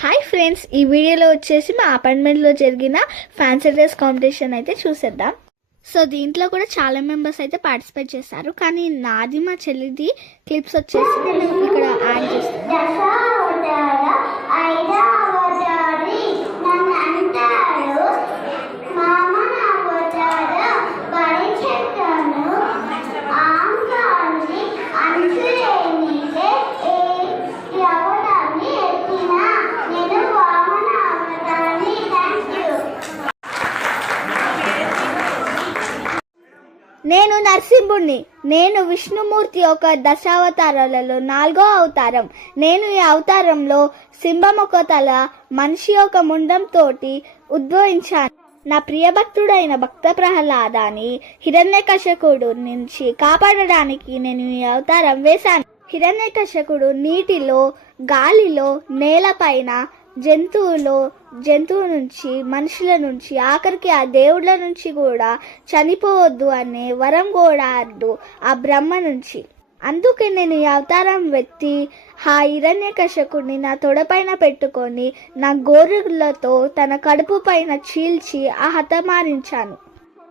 Hi friends, ఈ వీడియోలో వచ్చేసి మా అపార్ట్మెంట్లో జరిగిన ఫ్యాన్సీ డ్రెస్ కాంపిటీషన్ అయితే చూసేద్దాం. సో దీంట్లో కూడా చాలా మెంబర్స్ అయితే పార్టిసిపేట్ చేశారు, కానీ నాది మా చెల్లిది క్లిప్స్ వచ్చేసి నేను ఇక్కడ యాడ్ చేస్తాను. నేను నరసింహుడిని. నేను విష్ణుమూర్తి ఒక దశావతారాలలో 4వ అవతారం. నేను ఈ అవతారంలో సింహం ఒక తల, మనిషి ఒక ముండం తోటి ఉద్భవించాను. నా ప్రియభక్తుడైన భక్త ప్రహ్లాదాన్ని హిరణ్యకశిపుడు నుంచి కాపాడడానికి నేను ఈ అవతారం వేశాను. హిరణ్యకశిపుడు నీటిలో, గాలిలో, నేలపైన, జంతువు నుంచి, మనుషుల నుంచి, ఆఖరికి ఆ దేవుళ్ళ నుంచి కూడా చనిపోవద్దు అనే వరం కోరాడు ఆ బ్రహ్మ నుంచి. అందుకే నేను ఈ అవతారం వెత్తి ఆ హిరణ్యకశిపుడిని నా తొడపైన పెట్టుకొని నా గోరులతో తన కడుపు పైన చీల్చి ఆ హతమారించాను.